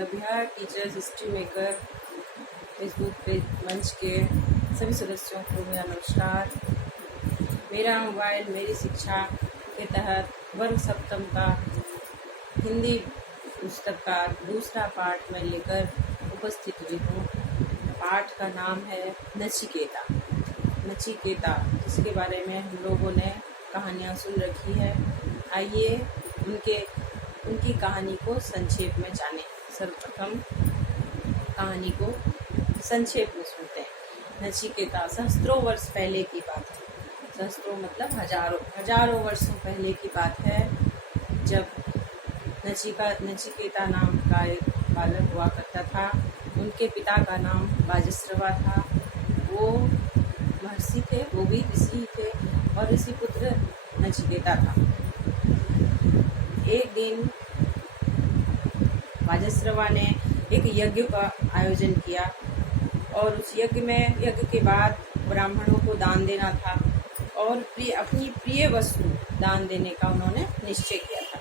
Bihar teachers history maker Facebook page मंच के सभी सदस्यों को मेरा नमस्कार। मेरा मोबाइल मेरी शिक्षा के तहत वर्ग सप्तम का हिंदी पुस्तक का दूसरा पाठ मैं लेकर उपस्थित हुई हूँ। पाठ का नाम है नचिकेता। नचिकेता, जिसके बारे में हम लोगों ने कहानियाँ सुन रखी है। आइए उनकी कहानी को संक्षेप में जानें। सर्वप्रथम कहानी को संक्षेप में सुनते हैं। नचिकेता सहस्त्रों वर्ष पहले की बात है। सहस्त्रों मतलब हजारों वर्षों पहले की बात है, जब नचिकेता नाम का एक बालक हुआ करता था। उनके पिता का नाम बाजस्रवा था। वो महर्षि थे, वो भी ऋषि थे और ऋषि पुत्र नचिकेता था। एक दिन बाजस्रवा ने एक यज्ञ का आयोजन किया और उस यज्ञ के बाद ब्राह्मणों को दान देना था और अपनी प्रिय वस्तु दान देने का उन्होंने निश्चय किया था।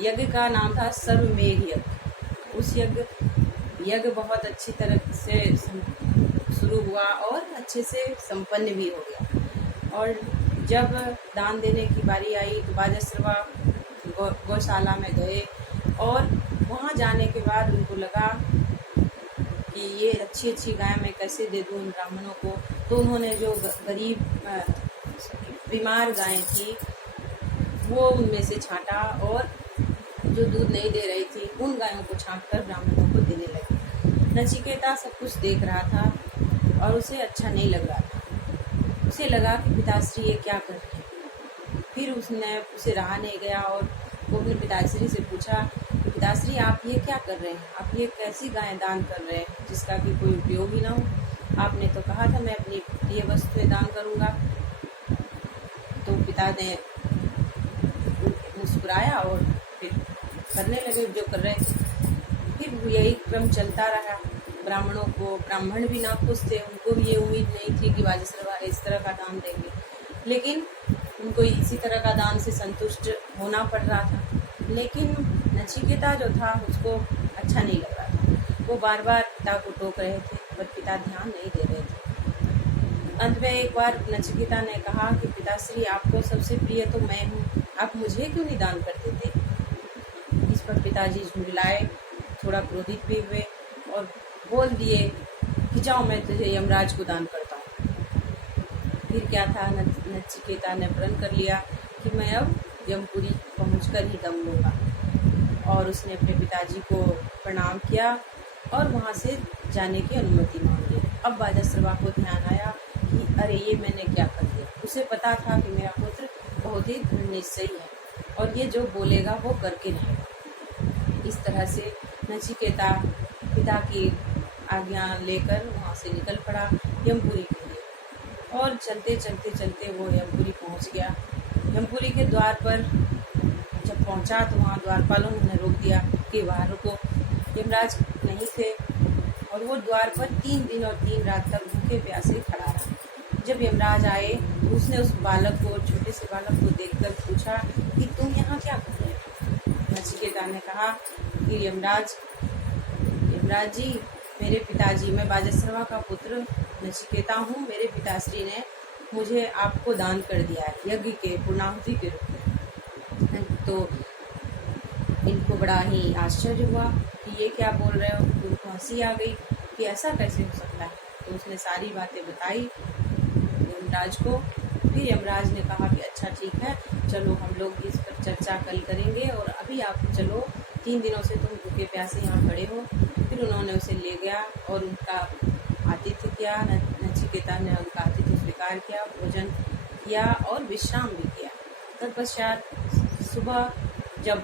यज्ञ का नाम था सर्वमेघ यज्ञ। उस यज्ञ बहुत अच्छी तरह से शुरू हुआ और अच्छे से संपन्न भी हो गया। और जब दान देने की बारी आई तो बाजस्रवा गौशाला में गए और वहाँ जाने के बाद उनको लगा कि ये अच्छी गाय मैं कैसे दे दूँ इन ब्राह्मणों को। तो उन्होंने जो गरीब बीमार गायें थी वो उनमें से छांटा और जो दूध नहीं दे रही थी उन गायों को छांटकर ब्राह्मणों को देने लगे। नचिकेता सब कुछ देख रहा था और उसे अच्छा नहीं लग रहा था। उसे लगा कि पिताश्री ये क्या कर रहे हैं। फिर उसे रहा नहीं गया और वो अपने पिताश्री से पूछा कि पिताश्री आप ये क्या कर रहे हैं, आप ये कैसी गायें दान कर रहे हैं जिसका कि कोई उपयोग ही ना हो। आपने तो कहा था मैं अपनी प्रिय वस्तुएं दान करूँगा। तो पिता ने मुस्कुराया और फिर करने लगे जो कर रहे थे। फिर यही क्रम चलता रहा। ब्राह्मण भी ना खुश थे, उनको भी ये उम्मीद नहीं थी कि बाजस्रवा इस तरह का दान देंगे, लेकिन उनको इसी तरह का दान से संतुष्ट होना पड़ रहा था। लेकिन नचिकेता जो था उसको अच्छा नहीं लग रहा था। वो बार बार पिता को टोक रहे थे पर पिता ध्यान नहीं दे रहे थे। अंत में एक बार नचिकेता ने कहा कि पिताश्री आपको सबसे प्रिय तो मैं हूँ, आप मुझे क्यों नहीं दान कर देते। इस पर पिताजी झुंझलाए, थोड़ा क्रोधित भी हुए और बोल दिए कि जाओ मैं तुझे यमराज को दान करता हूँ। फिर क्या था, नचिकेता ने प्रण कर लिया कि मैं अब यमपुरी पहुंचकर ही दम लूँगा। और उसने अपने पिताजी को प्रणाम किया और वहाँ से जाने की अनुमति मांगी। अब बाजस्रवा को ध्यान आया कि अरे ये मैंने क्या कर दिया। उसे पता था कि मेरा पुत्र बहुत ही दृढ़ निश्चयी है और ये जो बोलेगा वो करके रहेगा। इस तरह से नचिकेता पिता की आज्ञा लेकर वहाँ से निकल पड़ा यमपुरी के लिए। और चलते वो यमपुरी पहुँच गया। यमपुरी के द्वार पर जब पहुँचा तो वहाँ द्वारपालों ने रोक दिया कि बाहर रुको। यमराज नहीं थे और वो द्वार पर 3 दिन और 3 रात तक भूखे प्यासे खड़ा रहा। जब यमराज आए तो उसने उस बालक को, छोटे से बालक को देखकर पूछा कि तुम यहाँ क्या कर रहे हो। नचिकेता ने कहा कि यमराज जी, मेरे पिताजी, मैं बाजस्रवा का पुत्र नचिकेता हूँ। मेरे पिताश्री ने मुझे आपको दान कर दिया है यज्ञ के पूर्णाहुति के रूप में। तो इनको बड़ा ही आश्चर्य हुआ कि ये क्या बोल रहे हो। उनको हंसी आ गई कि ऐसा कैसे हो सकता है। तो उसने सारी बातें बताई यमराज को। फिर यमराज ने कहा कि अच्छा ठीक है, चलो हम लोग इस पर चर्चा कल करेंगे और अभी आप चलो, 3 दिनों से तुम भूखे प्यासे यहाँ खड़े हो। फिर उन्होंने उसे ले गया और उनका आतिथ्य किया। नचिकेता ने उनका आतिथ्य स्वीकार किया, भोजन किया और विश्राम भी किया। तत्पश्चात सुबह जब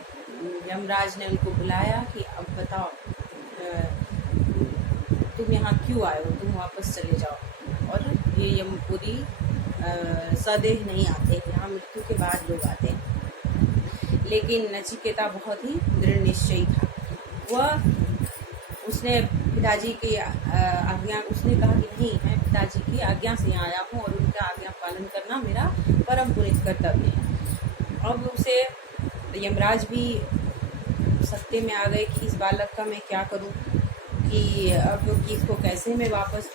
यमराज ने उनको बुलाया कि अब बताओ तुम यहाँ क्यों आए हो, तुम वापस चले जाओ। और ये यमपुरी सदेह नहीं आते, यहाँ मृत्यु के बाद लोग आते हैं। लेकिन नचिकेता बहुत ही दृढ़ निश्चयी था। उसने पिताजी की आज्ञा, उसने कहा कि नहीं, मैं पिताजी की आज्ञा से यहाँ आया हूँ और उनका आज्ञा पालन करना मेरा परम पुनीत कर्तव्य है। अब उसे यमराज भी सत्ते में आ गए कि इस बालक का मैं क्या करूं, कि अब कि इसको कैसे मैं वापस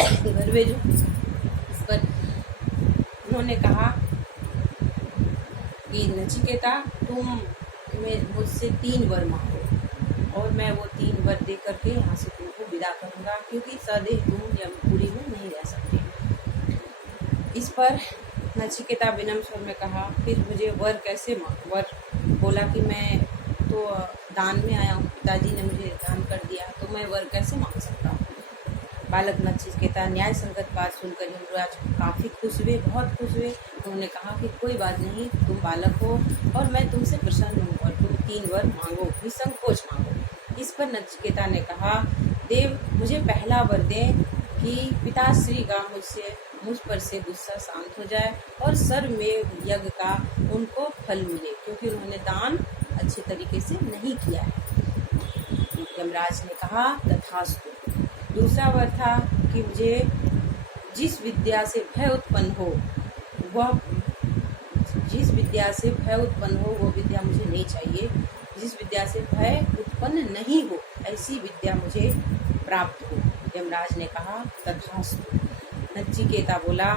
घर भेजूं। इस पर उन्होंने कहा कि नचिकेता, तुम मुझसे 3 वर मांगो और मैं वो 3 वर दे करके यहाँ से तुमको विदा करूँगा, क्योंकि सदैव तुम यमपुरी में नहीं रह सकते। इस पर नचिकेता विनम्र स्वर में कहा, फिर मुझे वर कैसे वर बोला कि मैं तो दान में आया हूँ, पिताजी ने मुझे दान कर दिया, तो मैं वर कैसे मांग सकता हूँ। बालक नचिकेता न्याय संगत बात सुनकर यमराज काफ़ी खुश हुए, बहुत खुश हुए। उन्होंने कहा कि कोई बात नहीं, तुम बालक हो और मैं तुमसे प्रसन्न हूँ और तुम 3 वर मांगो, निसंकोच मांगो। इस पर नचिकेता ने कहा, देव मुझे पहला वर दें कि पिताश्री का मुझ पर से गुस्सा शांत हो जाए और सर्वमेव यज्ञ का उनको फल मिले, क्योंकि उन्होंने दान अच्छे तरीके से नहीं किया है। यमराज ने कहा, तथास्तु। दूसरा वर था कि मुझे जिस विद्या से भय उत्पन्न हो वो विद्या मुझे नहीं चाहिए। जिस विद्या से भय उत्पन्न नहीं हो ऐसी विद्या मुझे प्राप्त हो। यमराज ने कहा, तथास्तु। नचिकेता बोला,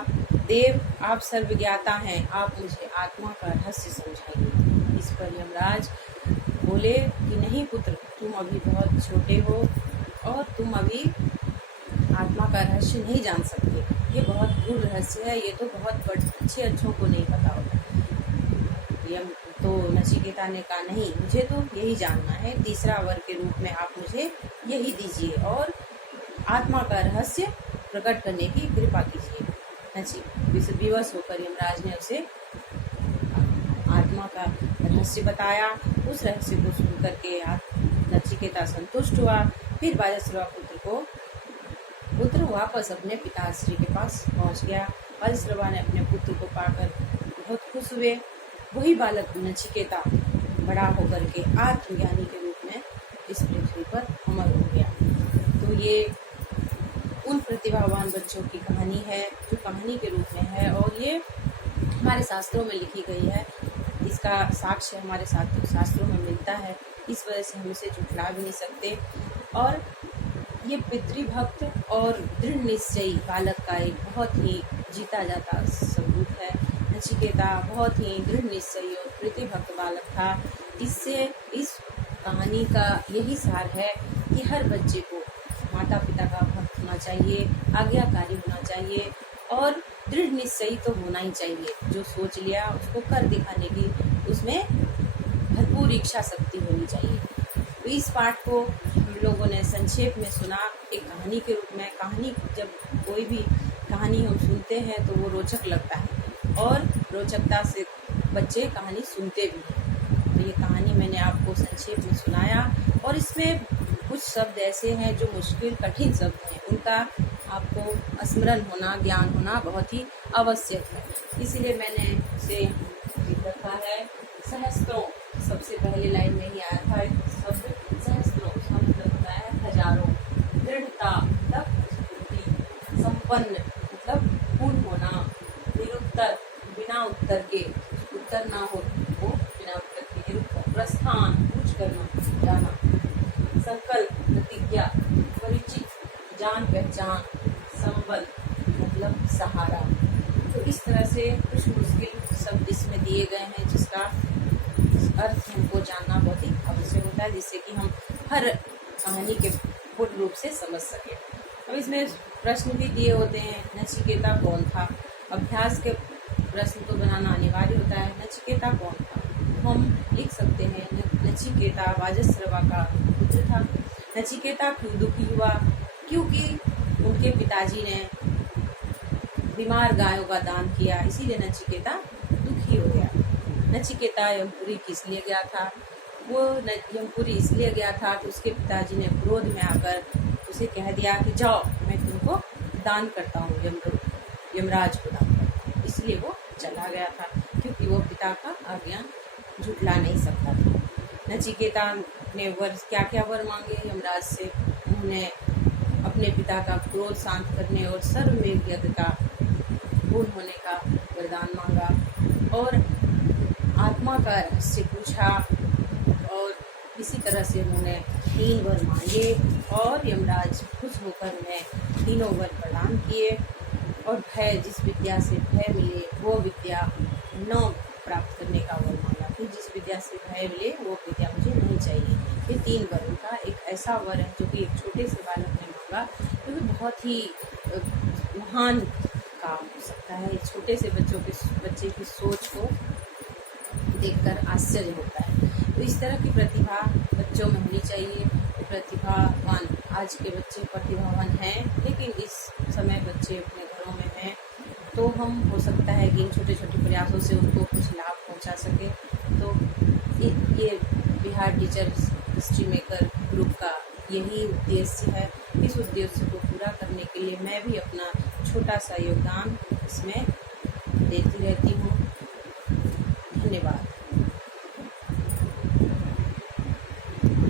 देव आप सर्वज्ञाता हैं, आप मुझे आत्मा का रहस्य समझाइए। इस पर यमराज बोले कि नहीं पुत्र, तुम अभी बहुत छोटे हो और तुम अभी आत्मा का रहस्य नहीं जान सकते। ये बहुत गूढ़ रहस्य है, ये तो बहुत अच्छों को नहीं पता होता। तो नचिकेता ने कहा, नहीं, मुझे तो यही जानना है। तीसरा वर के रूप में आप मुझे यही दीजिए और आत्मा का रहस्य प्रकट करने की कृपा कीजिए। विवश होकर यमराज ने उसे आत्मा का रहस्य बताया। उस रहस्य को सुनकर के नचिकेता संतुष्ट हुआ। फिर बाजस्रवा पुत्र वापस अपने पिताश्री के पास पहुंच गया। बाजस्रवा ने अपने पुत्र को पाकर बहुत खुश हुए। वही बालक नचिकेता बड़ा होकर के आत्मज्ञानी के रूप में इस पृथ्वी पर अमर हो गया। तो ये उन प्रतिभावान बच्चों की कहानी है जो कहानी के रूप में है और ये हमारे शास्त्रों में लिखी गई है। इसका साक्ष्य हमारे शास्त्रों में मिलता है, इस वजह से हम इसे झुठला भी नहीं सकते। और ये पितृभक्त और दृढ़ निश्चयी बालक का एक बहुत ही जीता जाता सबूत है। नचिकेता बहुत ही दृढ़ निश्चयी और पितृभक्त बालक था। इससे इस कहानी का यही सार है कि हर बच्चे को माता पिता का भक्त होना चाहिए, आज्ञाकारी होना चाहिए और दृढ़ निश्चयी तो होना ही चाहिए। जो सोच लिया उसको कर दिखाने की उसमें भरपूर इच्छा शक्ति होनी चाहिए। तो इस पाठ को हम लोगों ने संक्षेप में सुना एक कहानी के रूप में। कहानी, जब कोई भी कहानी हम सुनते हैं तो वो रोचक लगता है और रोचकता से बच्चे कहानी सुनते भी हैं। तो ये कहानी मैंने आपको संक्षेप में सुनाया और इसमें कुछ शब्द ऐसे हैं जो मुश्किल कठिन शब्द हैं, उनका आपको स्मरण होना, ज्ञान होना बहुत ही आवश्यक है। इसलिए मैंने इसे रखा है सहस्त्रों। सबसे पहले लाइन में ही आया था शब्द सहस्त्रों, मतलब होता है हजारों। दृढ़ता मतलब संपन्न, मतलब पूर्ण होना। निरुत्तर, बिना उत्तर के, उत्तर ना हो वो बिना उत्तर के। निरुत्तर, प्रस्थान, पूछ करना, जाना। संकल्प, प्रतिज्ञा, परिचित, जान पहचान। संबल मतलब सहारा। तो इस तरह से कुछ मुश्किल शब्द इसमें दिए गए हैं जिसका अर्थ हमको जानना बहुत ही आवश्यक होता है, जिससे कि हम हर कहानी के पूर्ण रूप से समझ सकें। अब इसमें प्रश्न भी दिए होते हैं, नचिकेता कौन था। अभ्यास के प्रश्न तो बनाना अनिवार्य होता है। नचिकेता कौन था, हम लिख सकते हैं नचिकेता बाजस्रवा का पुत्र था। नचिकेता क्यों दुखी हुआ, क्योंकि उनके पिताजी ने बीमार गायों का दान किया, इसीलिए नचिकेता दुखी हो गया। नचिकेता यमपुरी किस लिए गया था, वो यमपुरी इसलिए गया था कि उसके पिताजी ने क्रोध में आकर उसे कह दिया कि जाओ मैं तुमको दान करता हूँ, यमराज को दान करता हूँ। इसलिए वो चला गया था, क्योंकि वो पिता का आज्ञा झुठला नहीं सकता था। नचिकेता ने क्या क्या वर मांगे यमराज से। उन्होंने अपने पिता का क्रोध शांत करने और सर्वमेव यज्ञ का पूर्ण होने का वरदान मांगा और आत्मा का रहस्य पूछा और इसी तरह से उन्होंने 3 वर मांगे और यमराज खुश होकर उन्हें तीनों वर प्रदान किए। और भय, जिस विद्या से भय मिले वो विद्या न प्राप्त करने का वर मांगा कि जिस विद्या से भय मिले वो विद्या मुझे नहीं चाहिए। ये 3 वरों का एक ऐसा वर है जो कि एक छोटे से बालक ने मांगा, क्योंकि बहुत ही महान काम हो सकता है। एक छोटे से बच्चे की सोच को देखकर आश्चर्य होता है। तो इस तरह की प्रतिभा बच्चों में होनी चाहिए। प्रतिभावान आज के बच्चे प्रतिभावान हैं, लेकिन इस समय बच्चे अपने घरों में हैं, तो हम हो सकता है कि इन छोटे छोटे प्रयासों से उनको कुछ लाभ पहुंचा सके। तो ये Bihar teachers history maker group का यही उद्देश्य है। इस उद्देश्य को पूरा करने के लिए मैं भी अपना छोटा सा योगदान इसमें देती रहती हूँ। धन्यवाद।